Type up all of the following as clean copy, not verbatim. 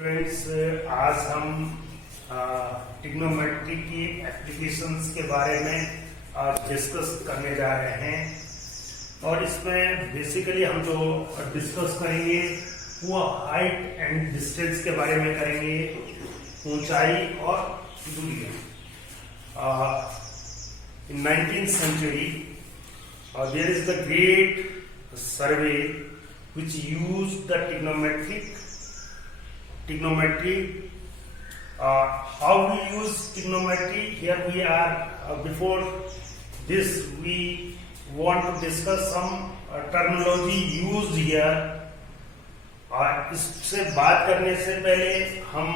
Students, आज हम trigonometry की एप्लीकेशंस के बारे में डिस्कस करने जा रहे हैं। और इसमें बेसिकली हम जो डिस्कस करेंगे वो हाइट एंड डिस्टेंस के बारे में करेंगे, ऊंचाई और दूरी। इन 19th century there is the great survey which used the trigonometry. How we use trigonometry? Here we are. Before this, we want to discuss some terminology used here. इससे बात करने से पहले हम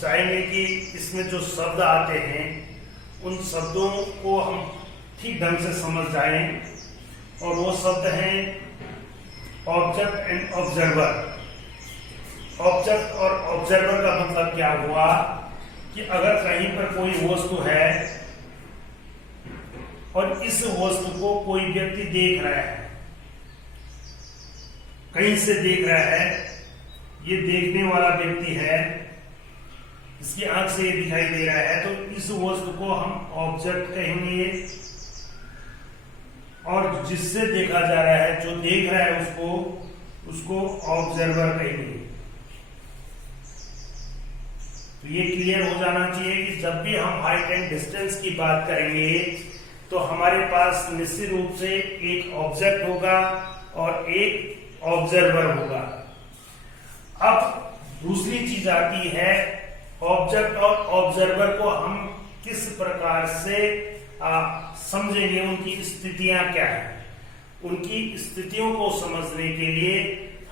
चाहेंगे कि इसमें जो शब्द आते हैं उन शब्दों को हम ठीक ढंग से समझ जाएं। और वो शब्द हैं ऑब्जेक्ट एंड ऑब्जर्वर। ऑब्जेक्ट और ऑब्जर्वर का मतलब क्या हुआ कि अगर कहीं पर कोई वस्तु है और इस वस्तु को कोई व्यक्ति देख रहा है, कहीं से देख रहा है, ये देखने वाला व्यक्ति है, इसकी आंख से ये दिखाई दे रहा है, तो इस वस्तु को हम ऑब्जेक्ट कहेंगे। और जिससे देखा जा रहा है, जो देख रहा है उसको ऑब्जर्वर कहेंगे। तो ये क्लियर हो जाना चाहिए कि जब भी हम हाइट एंड डिस्टेंस की बात करेंगे तो हमारे पास निश्चित रूप से एक ऑब्जेक्ट होगा और एक ऑब्जर्वर होगा। अब दूसरी चीज आती है, ऑब्जेक्ट और ऑब्जर्वर को हम किस प्रकार से समझेंगे, उनकी स्थितियां क्या है। उनकी स्थितियों को समझने के लिए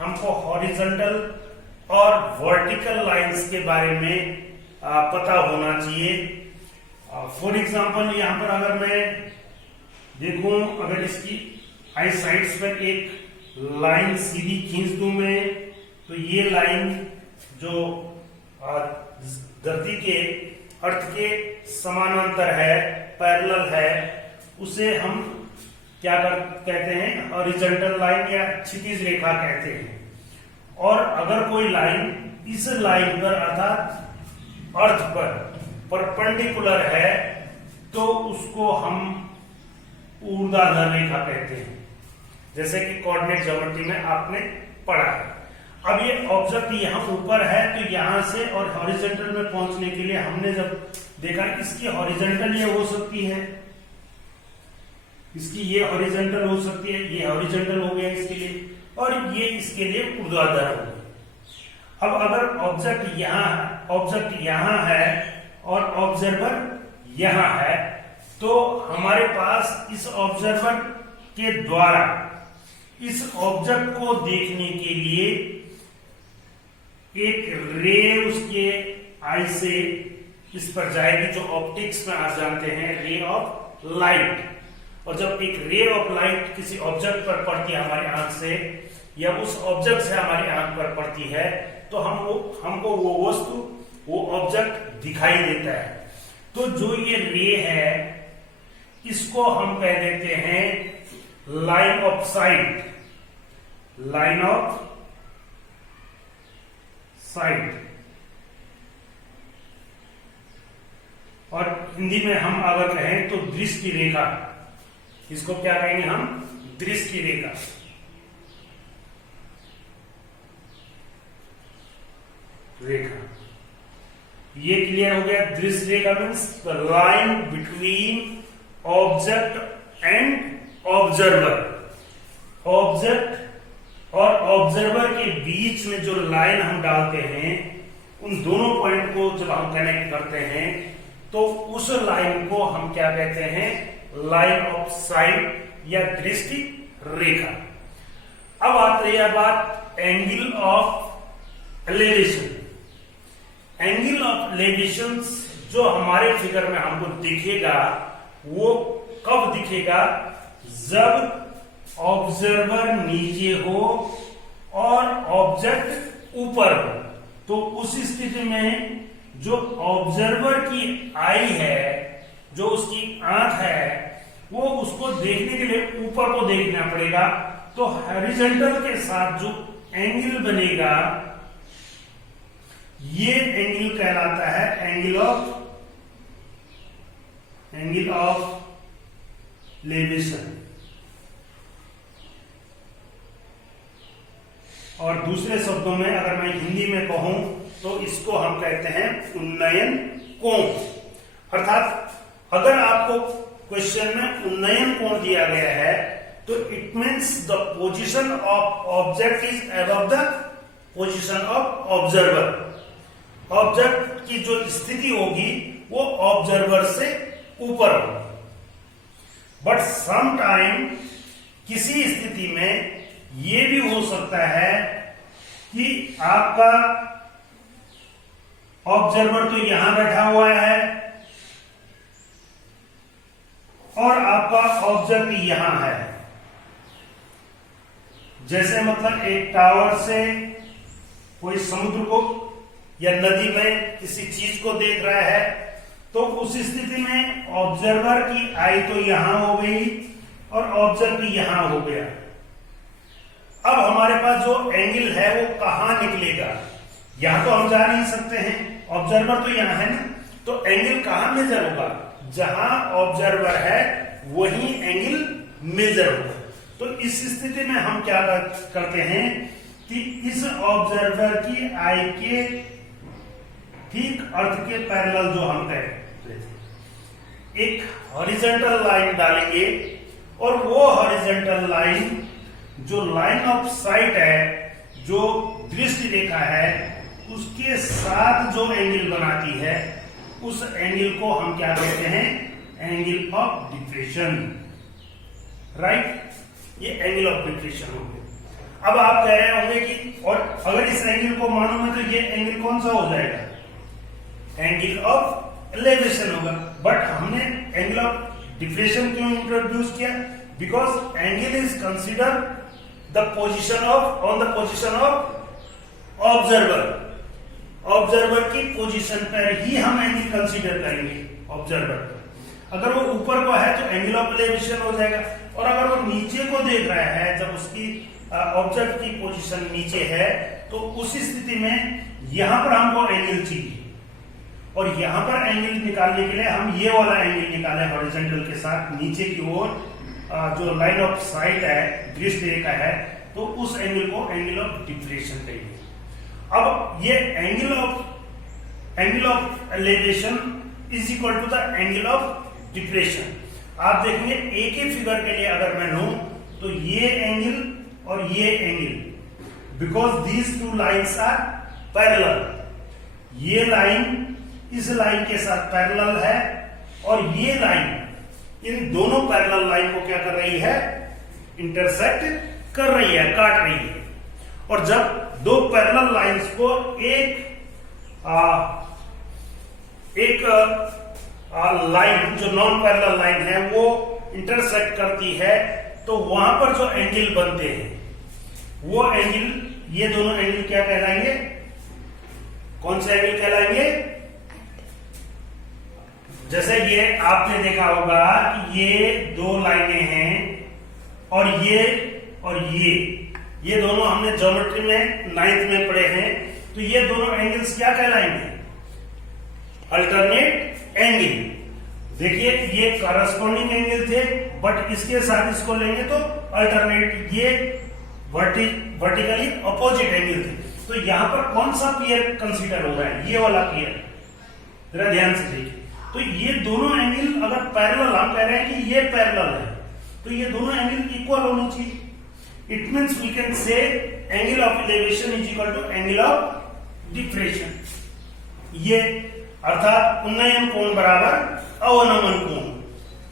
हमको हॉरिजॉन्टल और वर्टिकल लाइंस के बारे में पता होना चाहिए। फॉर एग्जांपल, यहां पर अगर मैं देखूं, अगर इसकी आई साइड्स पर एक लाइन सीधी खींच दूं मैं, तो ये लाइन जो धरती के अर्थ के समानांतर है, पैरेलल है, उसे हम क्या कहते हैं, हॉरिजॉन्टल लाइन या क्षितिज रेखा कहते हैं। और अगर कोई लाइन इस लाइन पर अर्थात अर्थ पर परपेंडिकुलर है तो उसको हम ऊर्ध्वाधर रेखा कहते हैं, जैसे कि कोऑर्डिनेट ज्योमेट्री में आपने पढ़ा है। अब ये ऑब्जेक्ट यहाँ ऊपर है, तो यहां से और हॉरिजॉन्टल में पहुंचने के लिए हमने जब देखा इसकी हॉरिजॉन्टल ये हो सकती है, इसकी ये हॉरिजॉन्टल हो सकती है, ये हॉरिजॉन्टल हो गया इसके लिए, और ये इसके लिए ऊर्ध्वाधर हो गया। अब अगर ऑब्जेक्ट यहां है और ऑब्जर्वर यहां है, तो हमारे पास इस ऑब्जर्वर के द्वारा इस ऑब्जेक्ट को देखने के लिए एक रे उसके आई से इस पर जाएगी, जो ऑप्टिक्स में आप जानते हैं रे ऑफ लाइट। और जब एक रे ऑफ लाइट किसी ऑब्जेक्ट पर पड़ती है हमारी आंख से, या उस ऑब्जेक्ट से हमारी आंख पर पड़ती है, तो हमको वो वस्तु, वो ऑब्जेक्ट दिखाई देता है। तो जो ये रे है, इसको हम कह देते हैं line of site, line of site. और हिंदी में हम अगर कहें तो दृष्टि रेखा, इसको क्या कहेंगे हम, दृष्टि रेखा। ये क्लियर हो गया। दृष्टि रेखा means the line between object and observer. Object और ऑब्जर्वर के बीच में जो लाइन हम डालते हैं, उन दोनों पॉइंट को जब हम कनेक्ट करते हैं तो उस लाइन को हम क्या कहते हैं, लाइन ऑफ साइट या दृष्टि रेखा। अब आती है बात angle of elevation. Angle of elevation जो हमारे फिगर में हमको दिखेगा, वो कब दिखेगा, जब ऑब्जर्वर नीचे हो और ऑब्जेक्ट ऊपर हो। तो उस स्थिति में जो ऑब्जर्वर की आई है, जो उसकी आंख है, वो उसको देखने के लिए ऊपर को देखना पड़ेगा। तो हॉरिजॉन्टल के साथ जो एंगल बनेगा ये एंगल कहलाता है एंगल ऑफ लेवेशन। और दूसरे शब्दों में अगर मैं हिंदी में कहूं तो इसको हम कहते हैं उन्नयन कोण। अर्थात अगर आपको क्वेश्चन में उन्नयन कोण दिया गया है तो it means the position of object is above the position of observer. Object की जो स्थिति होगी वो ऑब्जर्वर से ऊपर होगी। बट सम टाइम किसी स्थिति में ये भी हो सकता है कि आपका ऑब्जर्वर तो यहां बैठा हुआ है और आपका ऑब्जेक्ट यहां है। जैसे मतलब एक टावर से कोई समुद्र को या नदी में किसी चीज को देख रहा है तो उस स्थिति में ऑब्जर्वर की आई तो यहां हो गई और ऑब्जर्वर यहां हो गया। अब हमारे पास जो एंगल है वो कहां निकलेगा, यहां तो हम जा नहीं सकते हैं, ऑब्जर्वर तो यहां है ना, तो एंगल कहां मेजर होगा, जहां ऑब्जर्वर है वही एंगल मेजर होगा। तो इस स्थिति में हम क्या करते हैं कि इस ऑब्जर्वर की आई के ठीक अर्थ के पैरेलल जो हम एक हॉरिजॉन्टल लाइन डालेंगे और वो हॉरिजॉन्टल लाइन जो लाइन ऑफ साइट है, जो दृष्टि रेखा है, उसके साथ जो एंगल बनाती है उस एंगल को हम क्या कहते हैं, एंगल ऑफ डिफ्रेक्शन। राइट, ये एंगल ऑफ डिफ्रेक्शन हो गया। अब आप कह रहे होंगे कि और अगर इस एंगल को मालूम है तो ये एंगल कौन सा हो जाएगा, एंगल ऑफ एलिवेशन होगा। बट हमने एंगल ऑफ डिफ्रेक्शन क्यों इंट्रोड्यूस किया, because angle is consider the position of on the position of observer. Observer की पोजीशन पर ही हम एंगल कंसीडर करेंगे ऑब्जर्वर। अगर वो ऊपर को है तो एंगल ऑफ एलिवेशन हो जाएगा, और अगर वो नीचे को देख रहा है, जब उसकी ऑब्जेक्ट की पोजीशन नीचे है, तो उस स्थिति में यहां पर हमको एंगल चाहिए, और यहां पर एंगल निकालने के लिए हम ये वाला एंगल निकाले हॉरिजॉन्टल के साथ नीचे की ओर, जो लाइन ऑफ साइट है, दृष्टि रेखा है, तो उस एंगल को एंगल ऑफ डिफ्रेक्शन कहेंगे। अब ये angle of elevation is equal to the angle of diffraction. आप देखेंगे एक ही फिगर के लिए अगर मैं लूं तो ये एंगल और ये angle, because these two lines are parallel, ये लाइन इस लाइन के साथ पैरेलल है और ये लाइन इन दोनों पैरेलल लाइन को क्या कर रही है, इंटरसेक्ट कर रही है, काट रही है। और जब दो पैरेलल लाइंस को एक लाइन जो नॉन पैरेलल लाइन है वो इंटरसेक्ट करती है, तो वहां पर जो एंगल बनते हैं वो एंगल, ये दोनों एंगल क्या कहलाएंगे, कौन से एंगल कहलाएंगे। जैसे ये आपने देखा होगा कि ये दो लाइनें हैं और ये दोनों हमने ज्योमेट्री में 9th में पढ़े हैं, तो ये दोनों एंगल्स क्या कहलाएंगे, अल्टरनेट एंगल। देखिए ये करस्पॉन्डिंग एंगल थे, बट इसके साथ इसको लेंगे तो अल्टरनेट, ये वर्टिकली अपोजिट एंगल थे। तो यहां पर कौन सा पेयर कंसीडर हो रहा है, ये वाला पेयर, जरा ध्यान से देखिए। तो ये दोनों एंगल अगर पैरेलल, हम कह रहे हैं कि ये पैरेलल है, तो ये दोनों एंगल इक्वल होनी चाहिए। It means we can say angle of elevation is equal to angle of diffraction. ये अर्थात उन्नयन कोण बराबर अवनमन कोण।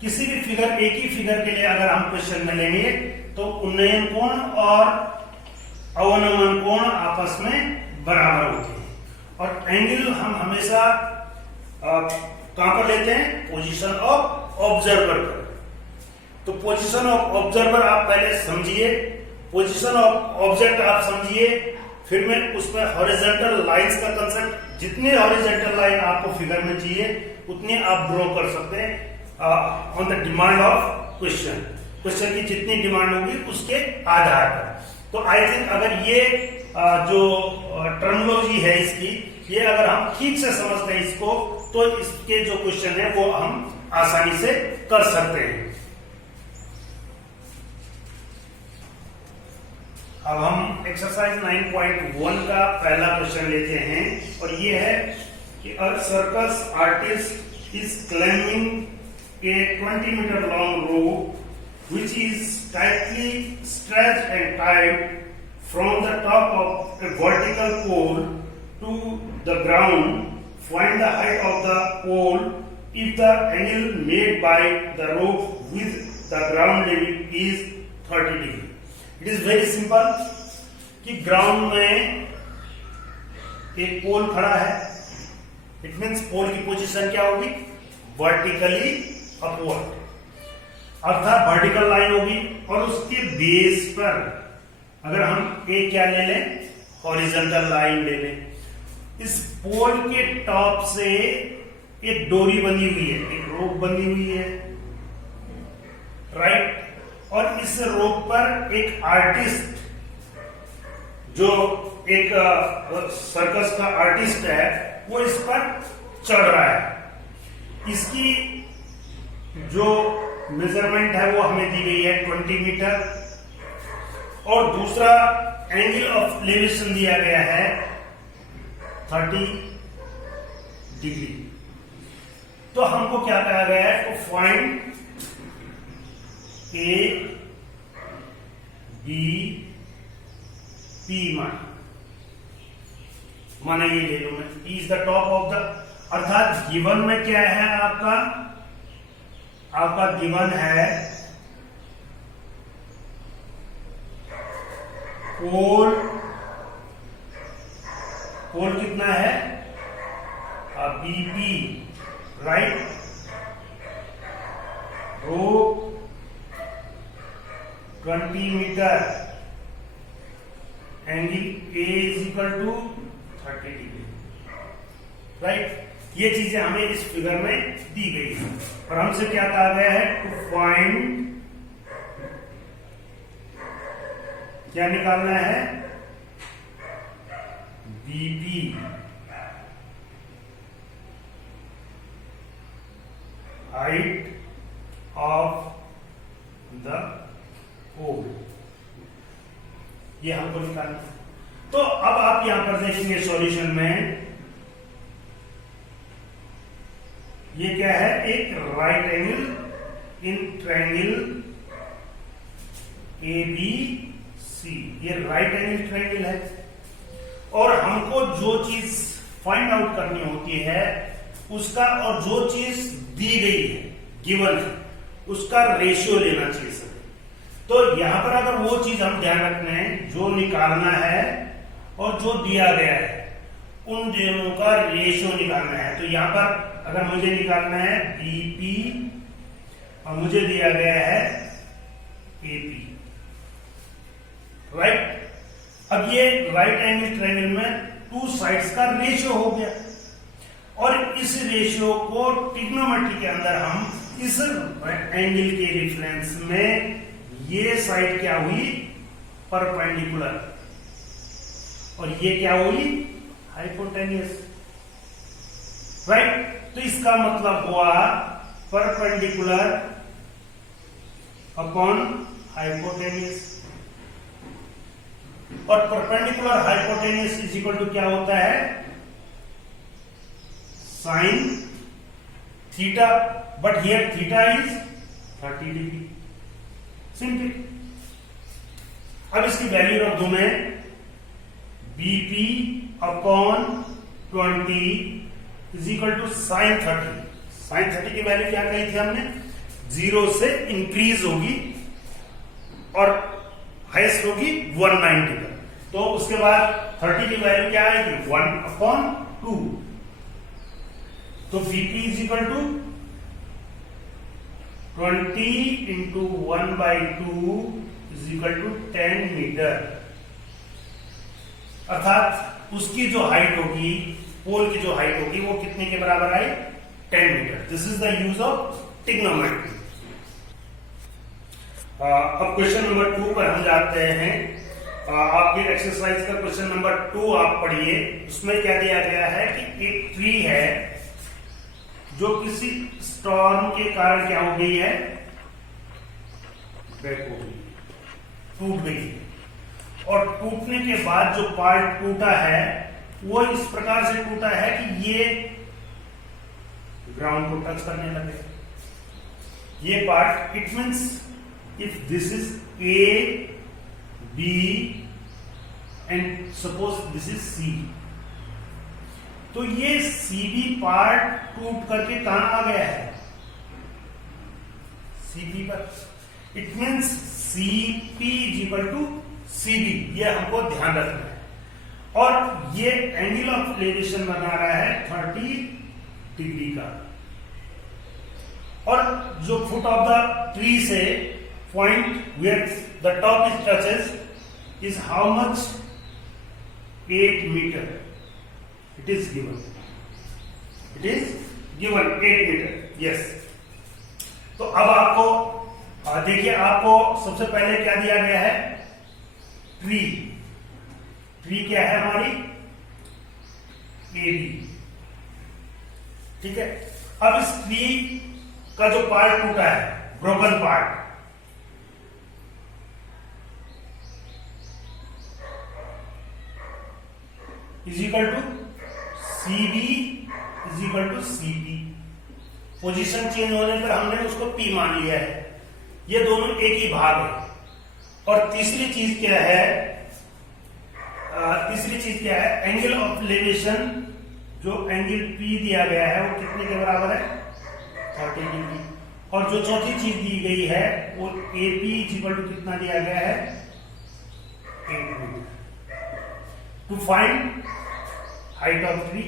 किसी भी फिगर, एक ही फिगर के लिए अगर हम क्वेश्चन में लेंगे तो उन्नयन कोण और अवनमन कोण आपस में बराबर होते हैं। और एंगल हम हमेशा कहां पर लेते हैं, पोजीशन ऑफ ऑब्जर्वर पर। तो पोजीशन ऑफ ऑब्जर्वर आप पहले समझिए, पोजीशन ऑफ ऑब्जेक्ट आप समझिए, फिर मैं उसमें हॉरिजॉन्टल लाइंस का कंसेप्ट, जितने हॉरिजॉन्टल लाइन आपको फिगर में चाहिए उतने आप ड्रॉ कर सकते हैं on the demand of question की जितनी डिमांड होगी उसके आधार पर। तो आई थिंक अगर ये जो टर्मिनोलॉजी है इसकी, ये अगर हम ठीक से समझते हैं इसको तो इसके जो क्वेश्चन है वो हम आसानी से कर सकते हैं। अब हम एक्सरसाइज 9.1 का पहला क्वेश्चन लेते हैं और ये है कि a circus artist is climbing a 20 metre long rope which is tightly stretched and tied from the top of a vertical pole to the ground. Find the height of the pole if the angle made by the rope with the ground level is 30 degree. It is very simple कि ground में एक पोल खड़ा है, it means पोल की position क्या होगी, vertically upward, अर्थात vertical line होगी और उसके बेस पर अगर हम एक क्या ले लें, हॉरिजॉन्टल लाइन ले लें। इस पोल के टॉप से एक डोरी बनी हुई है, एक रोप बनी हुई है, राइट, और इस रोप पर एक आर्टिस्ट जो एक सर्कस का आर्टिस्ट है वो इस पर चढ़ रहा है। इसकी जो मेजरमेंट है वो हमें दी गई है 20 मीटर और दूसरा एंगल ऑफ एलिवेशन दिया गया है 30 डिग्री। तो हमको क्या कहा गया है, तो फाइंड ए बी पी माना ये ले लो मैं, E is the top of the, अर्थात गिवन में क्या है आपका गिवन है पोल कितना है, BP, right, rope 20 metre, angle A is equal to 30 degree, right. ये चीजें हमें इस फिगर में दी गई है और हमसे क्या कहा गया है, टू फाइंड, क्या निकालना है, बीपी, हाइट ऑफ द पोल, ये हमको निकालना है। तो अब आप यहां पर देखेंगे सॉल्यूशन में ये क्या है, एक right angle in triangle A B C, ये राइट एंगल ट्रायंगल है और हमको जो चीज फाइंड आउट करनी होती है उसका, और जो चीज दी गई है गिवन है उसका रेशियो लेना चाहिए सर। तो यहां पर अगर वो चीज हम ध्यान रखना है, जो निकालना है और जो दिया गया है उन दोनों का रेशियो निकालना है। तो यहां पर अगर मुझे निकालना है बीपी और मुझे दिया गया है एपी, राइट। अब ये राइट एंगल ट्रायंगल में टू साइड्स का रेशियो हो गया और इस रेशियो को ट्रिग्नोमेट्री के अंदर हम इस एंगल के रिफरेंस में ये साइड क्या हुई, परपेंडिकुलर, और ये क्या हुई, हाइपोटेन्यूस, राइट। तो इसका मतलब हुआ परपेंडिकुलर अपॉन हाइपोटेन्यूस, और perpendicular hypotenuse is equal to क्या होता है, sine theta, but here theta is 30 degree, simple. अब इसकी वैल्यू रख दूं मैं, BP upon 20 is equal to sine 30। Sine 30 की वैल्यू क्या कही थी हमने, 0 से इंक्रीज होगी और हाईएस्ट होगी 190 का। तो उसके बाद 30 की वैल्यू क्या आएगी, 1/2। तो BP is equal to 20 into 1/2 is equal to 10 metre, अर्थात उसकी जो हाइट होगी, पोल की जो हाइट होगी वो कितने के बराबर आई, 10 metre. This is the use of trigonometry. अब क्वेश्चन नंबर 2 पर हम जाते हैं। आपके एक्सरसाइज का क्वेश्चन नंबर 2 आप पढ़िए। उसमें क्या दिया गया है कि एक ट्री है जो किसी स्टॉर्म के कारण क्या हो गई है, ब्रेक हो गई, टूट गई। और टूटने के बाद जो पार्ट टूटा है वो इस प्रकार से टूटा है कि ये ग्राउंड को टच करने लगे। ये part, it means if this is A B and suppose this is C, तो ये सी बी पार्ट टूट करके कहां आ गया है, सी बी पर। It means C P is equal to C B, ये हमको ध्यान रखना है। और ये एंगल ऑफ एलिवेशन बना रहा है 30 डिग्री का। और जो फुट ऑफ द ट्री से point where the top is touches is how much, 8 metre. It is given 8 metre, yes. तो अब आपको देखिए, आपको सबसे पहले क्या दिया गया है, ट्री क्या है हमारी, ए बी, ठीक है। अब इस ट्री का जो पार्ट टूटा है, broken part, is equal to C B is equal to C P. Position change होने पर हमने उसको पी मान लिया है। ये दोनों एक ही भाग है। और तीसरी चीज क्या है, एंगल ऑफ एलिवेशन, जो एंगल पी दिया गया है वो कितने के बराबर है, 30 डिग्री। और जो चौथी चीज दी गई है वो A P is equal to कितना दिया गया है, 8 metre. To find height of tree,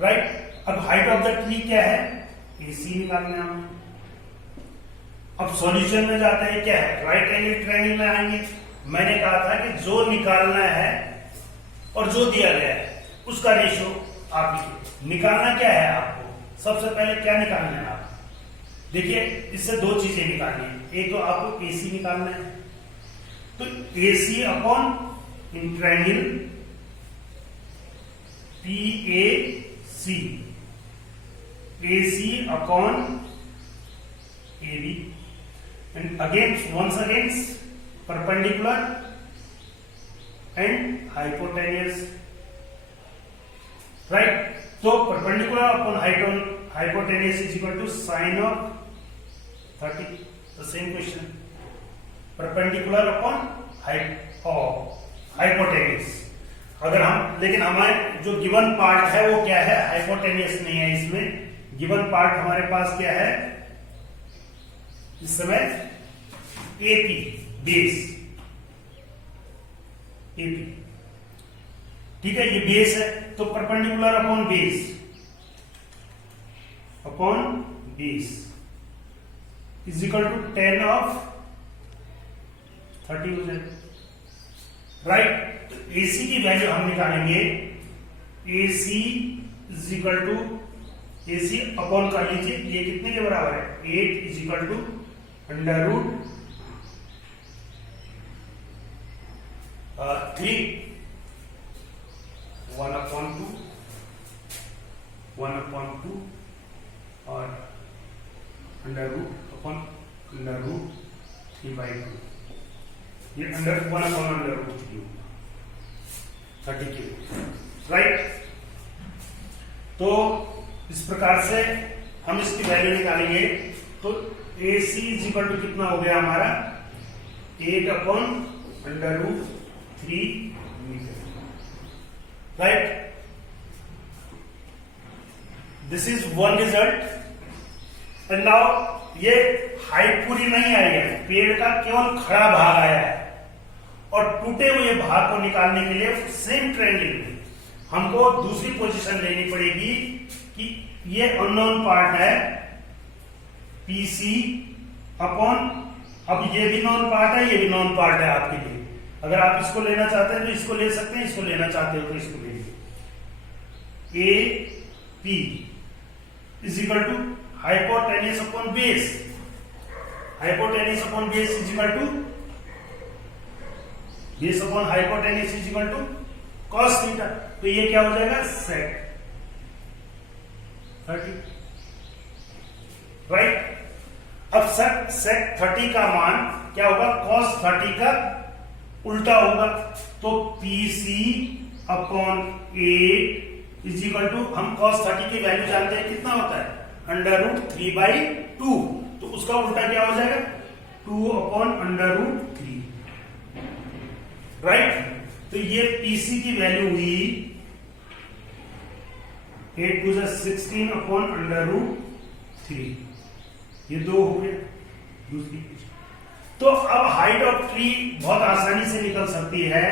right. अब हाइट ऑफ द ट्री क्या है, AC निकालना है हमें। अब सॉल्यूशन में जाते हैं, क्या है, राइट एंगल ट्रायंगल में आएंगे। मैंने कहा था कि जो निकालना है और जो दिया गया है उसका रेशो आप लिखिए। निकालना क्या है आपको, सबसे पहले क्या निकालना है आप, देखिए इससे दो चीजें निकालनी है। एक तो आपको AC निकालना है, तो AC upon triangle PAC, AC upon AB, and once again perpendicular and hypotenuse, right? So perpendicular upon hypotenuse is equal to sine of 30. The same question. Perpendicular upon hypotenuse. अगर हम, लेकिन हमारे जो गिवन पार्ट है वो क्या है, hypotenuse नहीं है। इसमें गिवन पार्ट हमारे पास क्या है इस समय, एपी, बेस, एपी, ठीक है, ये बेस है। तो perpendicular upon base is equal to 10 of 30 हो जाए, राइट। तो AC की वैल्यू हम निकालेंगे, AC is equal to, AC upon कर लीजिए, ये कितने के बराबर है, 8 is equal to under root 3, 1/2 और अंडर रूट 3/2, ये अंडर 1/√3 30, राइट। तो इस प्रकार से हम इसकी वैल्यू निकालेंगे। तो AC इज इक्वल टू कितना हो गया हमारा, 8/√3 metre, right. This is one result. And now ये हाइट पूरी नहीं आई है, पेड़ का केवल खड़ा भाग आया है। और टूटे हुए भाग को निकालने के लिए सेम ट्रायंगल में हमको दूसरी पोजीशन लेनी पड़ेगी कि ये अननोन पार्ट है PC अपॉन, अब ये भी नॉन पार्ट है, ये भी नॉन पार्ट है आपके लिए। अगर आप इसको लेना चाहते हैं तो इसको ले सकते हैं, इसको लेना चाहते हो तो इसको ले लीजिए। AP is equal to hypotenuse upon base, hypotenuse upon base is equal to base upon hypotenuse is equal to cos theta. तो ये क्या हो जाएगा sec 30, राइट। अब sec 30 का मान क्या होगा, cos 30 का उल्टा होगा। तो PC upon 8 is equal to, हम cos 30 की वैल्यू जानते हैं कितना होता है, √3/2। तो उसका उल्टा क्या हो जाएगा, 2 अपॉन √3, राइट। तो ये PC की वैल्यू हुई 8 to 16 अपॉन √3, ये 2 हो गया दूसरी। तो अब हाइट ऑफ ट्री बहुत आसानी से निकल सकती है,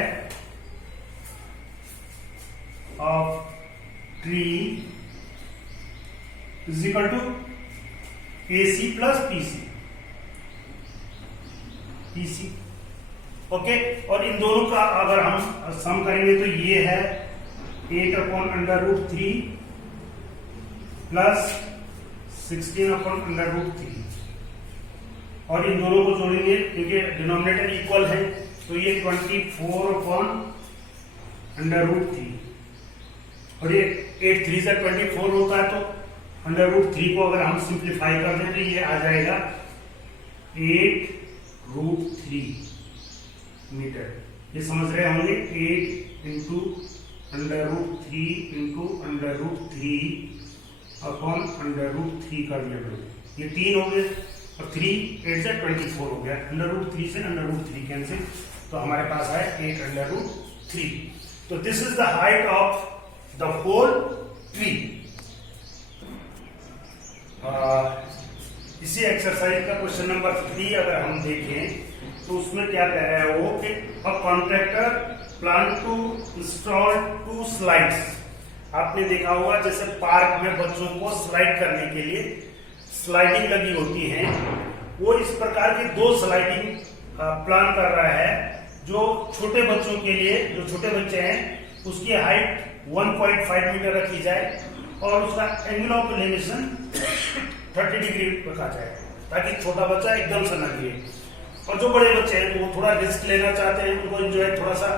of tree is equal to AC plus PC, okay. और इन दोनों का अगर हम सम करेंगे तो ये है 8 अपॉन √3 प्लस 16 अपॉन √3, और इन दोनों को जोड़ेंगे क्योंकि डिनोमिनेटर इक्वल है, तो ये 24 अपॉन √3, और ये 8 3 से 24 होता है, तो √3 को अगर हम सिंप्लीफाई कर दें तो ये आ जाएगा 8√3 मीटर। ये समझ रहे होंगे, 8 इंटू √3 इंटू √3 अपॉन √3 कर दिया मैंने, ये 3 हो गए, और 3 8 से 24 हो गया, √3 से √3 कैंसिल, तो हमारे पास है 8√3। तो this is the height of the whole tree. इसी एक्सरसाइज का क्वेश्चन नंबर 3 अगर हम देखें तो उसमें क्या कह रहा है वो कि a contractor plan to install 2 slides. आपने देखा होगा जैसे पार्क में बच्चों को स्लाइड करने के लिए स्लाइडिंग लगी होती है, वो इस प्रकार की 2 स्लाइडिंग प्लान कर रहा है, जो छोटे बच्चों के लिए, जो छोटे बच्चे हैं उसकी हाइट 1.5 मीटर रखी जाए और उसका एंगल ऑफ एलिवेशन 30 डिग्री रखा जाए, ताकि छोटा बच्चा एकदम से न गिरे। और जो बड़े बच्चे हैं वो थोड़ा रिस्क लेना चाहते हैं, उनको एंजॉय थोड़ा सा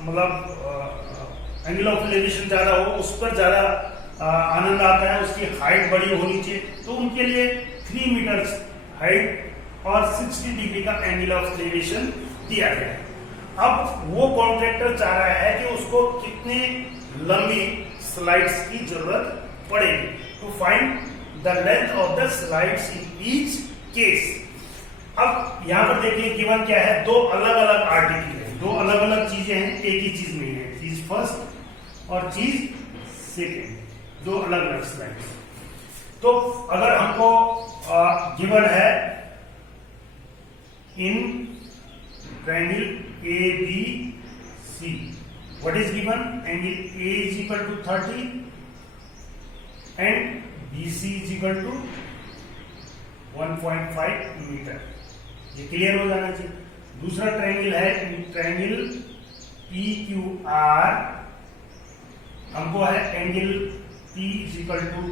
मतलब एंगल ऑफ एलिवेशन ज्यादा हो, उस पर ज्यादा आनंद आता है, उसकी हाइट बड़ी होनी चाहिए, तो उनके लिए 3 मीटर हाइट और 60 डिग्री का एंगल ऑफ एलिवेशन दिया गया है। अब वो कॉन्ट्रैक्टर चाह रहा है कि उसको कितनी लंबी स्लाइड्स की जरूरत पड़ेगी, to find the length of the slides in each case. अब यहां पर देखिए गिवन क्या है, 2 अलग अलग आर्टिकल है, 2 अलग अलग चीजें हैं, एक ही चीज नहीं है, चीज फर्स्ट और चीज सेकेंड, 2 अलग अलग स्लाइड्स। तो अगर हमको गिवन है in triangle ABC, what is given, angle A is equal to 30 and BC is equal to 1.5 metre, ये क्लियर हो जाना चाहिए। दूसरा ट्रायंगल है ट्रायंगल PQR, हमको है angle P is equal to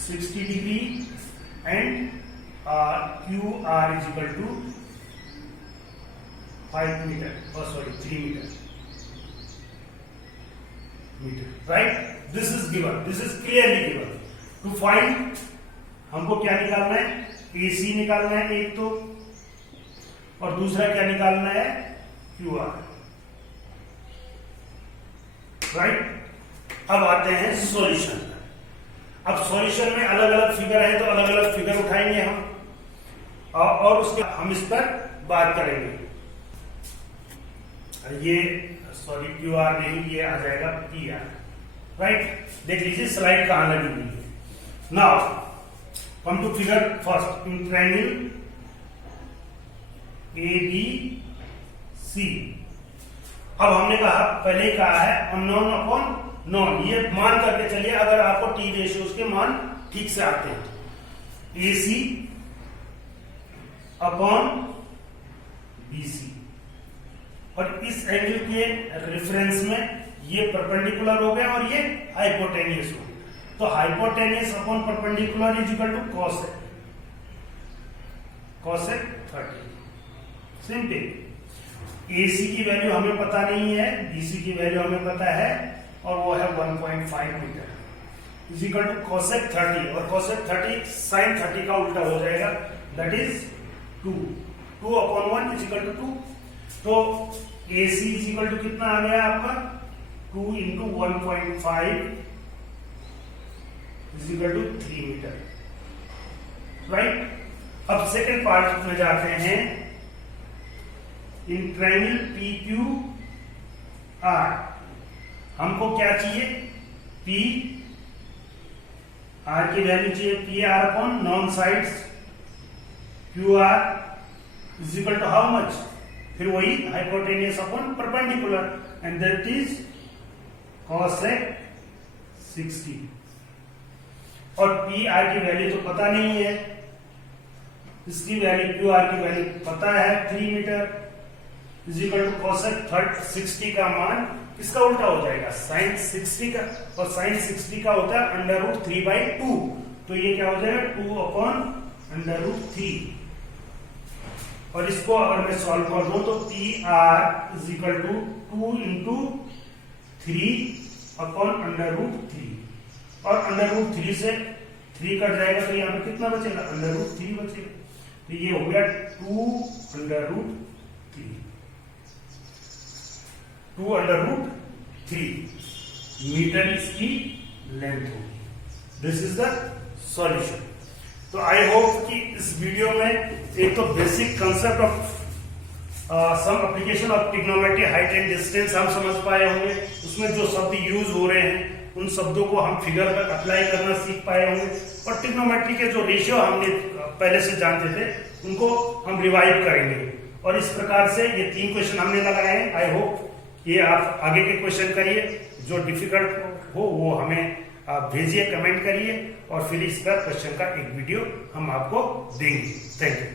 60 degree and QR is equal to 5 metre, sorry 3 metre, right. This is given, this is clearly given. To find हमको क्या निकालना है, AC निकालना है एक तो, और दूसरा क्या निकालना है, QR, राइट। अब आते हैं सॉल्यूशन। अब सॉल्यूशन में अलग अलग फिगर है, तो अलग अलग फिगर उठाएंगे हम, और उसके हम इस पर बात करेंगे। ये सॉरी QR नहीं, ये आ जाएगा PR, राइट। देख लीजिए स्लाइड कहां लगी हुई है। Now come to figure first, in triangle ABC। अब हमने कहा, पहले ही कहा है अननोन अपॉन नॉन, ये मान करके चलिए अगर आपको टी रेशियोज के मान ठीक से आते हैं। AC अपॉन BC, और इस एंगल के रेफरेंस में ये परपेंडिकुलर हो गया और ये हाइपोटेन्यूस हो गया। तो hypotenuse upon perpendicular is equal to cosec 30। Simple. AC की वैल्यू हमें पता नहीं है, BC की वैल्यू हमें पता है और वो है 1.5 metre is equal to cosec 30, और कोसेक 30 साइन 30 का उल्टा हो जाएगा, that is 2 upon 1 is equal to 2। तो AC इज इक्वल टू कितना आ गया आपका 2 into 1.5 is equal to 3 metre, right. अब सेकंड पार्ट में जाते हैं। इन ट्रायंगल PQR हमको क्या चाहिए, PR की वैल्यू चाहिए, PR upon known sides QR is equal to how much, फिर वही hypotenuse upon perpendicular and that is cosec 60। और PR की वैल्यू तो पता नहीं है, इसकी वैल्यू QR की वैल्यू पता है 3 metre is equal to cosec 60 का मान किसका उल्टा हो जाएगा, साइन 60 का, और साइन 60 का होता है √3/2, तो ये क्या हो जाएगा 2 अपॉन √3। और इसको अगर मैं सॉल्व कर दूं तो PR is equal to 2 into 3 upon √3, और √3 से 3 कट जाएगा तो यहाँ पे कितना बचेगा, √3 बचेगा। तो ये हो गया 2√3 मीटर इसकी लेंथ होगी। This is the solution. तो आई होप कि इस वीडियो में एक तो basic concept of some application of trigonometry height and distance हम समझ पाए होंगे, उसमें जो शब्द यूज हो रहे हैं उन शब्दों को हम फिगर पर अप्लाई करना सीख पाए होंगे, और ट्रिग्नोमेट्री के जो रेशियो हमने पहले से जानते थे उनको हम रिवाइव करेंगे। और इस प्रकार से ये 3 क्वेश्चन हमने लगाए हैं। आई होप ये आप आगे के क्वेश्चन करिए, जो डिफिकल्ट हो वो हमें आप भेजिए, कमेंट करिए, और फिर इसका क्वेश्चन का एक वीडियो हम आपको देंगे। Thank you.